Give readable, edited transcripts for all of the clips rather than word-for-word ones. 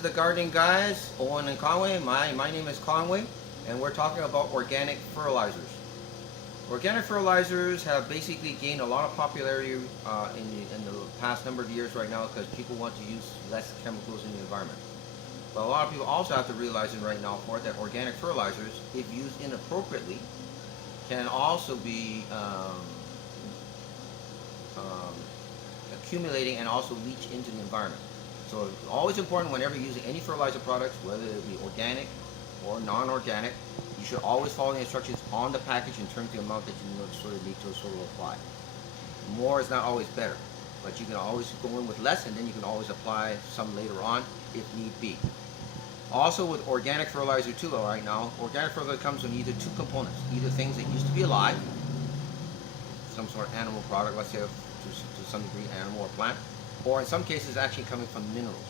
The gardening guys, Owen and Conway. My name is Conway, and we're talking about organic fertilizers. Organic fertilizers have basically gained a lot of popularity in the past number of years right now because people want to use less chemicals in the environment. But a lot of people also have to realize right now that organic fertilizers, if used inappropriately, can also be um, accumulating and also leach into the environment. So it's always important whenever you're using any fertilizer products, whether it be organic or non-organic, you should always follow the instructions on the package in terms of the amount that you need to apply. More is not always better, but you can always go in with less, and then you can always apply some later on if need be. Also with organic fertilizer too, right now, organic fertilizer comes with either two components, either things that used to be alive, some sort of animal product, let's say to some degree animal or plant, or in some cases actually coming from minerals.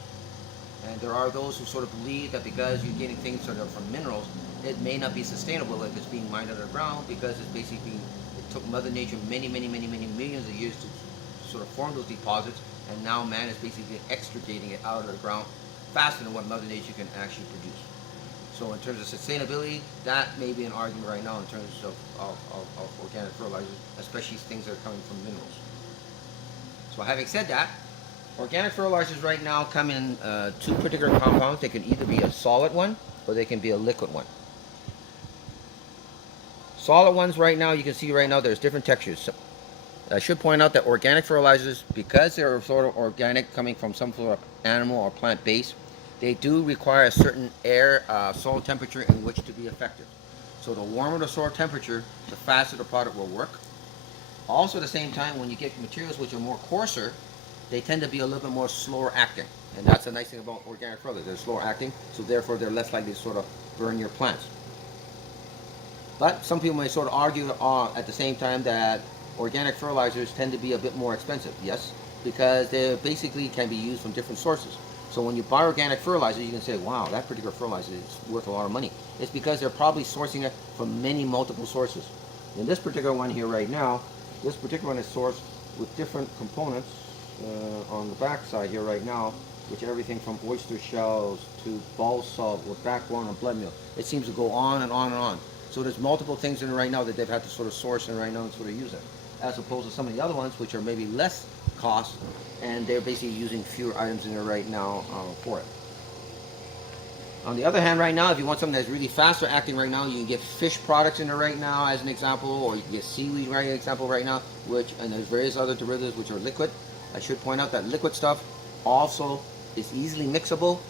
And there are those who sort of believe that because you're getting things sort of from minerals, it may not be sustainable if it's being mined underground, because it's basically, it took Mother Nature many millions of years to sort of form those deposits, and now man is basically extricating it out of the ground faster than what Mother Nature can actually produce. So in terms of sustainability, that may be an argument right now in terms of organic fertilizers, especially things that are coming from minerals. So having said that, organic fertilizers right now come in two particular compounds. They can either be a solid one or they can be a liquid one. Solid ones right now, you can see right now there's different textures. So I should point out that organic fertilizers, because they're sort of organic, coming from some sort of animal or plant base, they do require a certain soil temperature in which to be effective. So the warmer the soil temperature, the faster the product will work. Also at the same time, when you get materials which are more coarser, they tend to be a little bit more slower acting. And that's the nice thing about organic fertilizers. They're slower acting, so therefore they're less likely to sort of burn your plants. But some people may sort of argue at the same time that organic fertilizers tend to be a bit more expensive. Yes, because they basically can be used from different sources. So when you buy organic fertilizer, you can say, wow, that particular fertilizer is worth a lot of money. It's because they're probably sourcing it from many multiple sources. In this particular one here right now, this particular one is sourced with different components on the back side here right now, which everything from oyster shells to balsam with backbone and blood meal. It seems to go on and on and on. So there's multiple things in it right now that they've had to sort of source in right now and sort of use it, as opposed to some of the other ones which are maybe less cost, and they're basically using fewer items in there right now for it. On the other hand, right now, if you want something that's really faster acting right now, you can get fish products in there right now as an example, or you can get seaweed right example right now, and there's various other derivatives which are liquid. I should point out that liquid stuff also is easily mixable,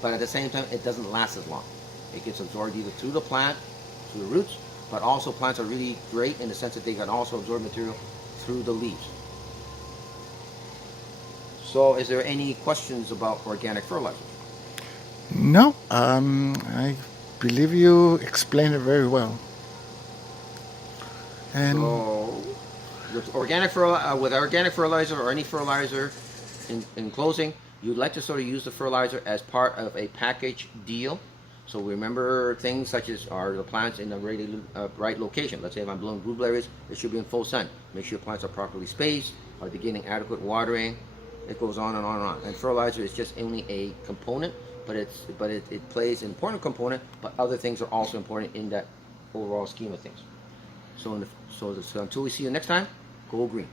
but at the same time, it doesn't last as long. It gets absorbed either through the plant, through the roots, but also plants are really great in the sense that they can also absorb material through the leaves. So is there any questions about organic fertilizers? No, I believe you explained it very well. And So with organic fertilizer or any fertilizer, in closing, you'd like to sort of use the fertilizer as part of a package deal. So remember things such as, are the plants in the right location? Let's say if I'm blowing blueberries, it should be in full sun. Make sure your plants are properly spaced. Are they getting adequate watering? It goes on and on and on. And fertilizer is just only a component, but it plays an important component. But other things are also important in that overall scheme of things. So until we see you next time, go green.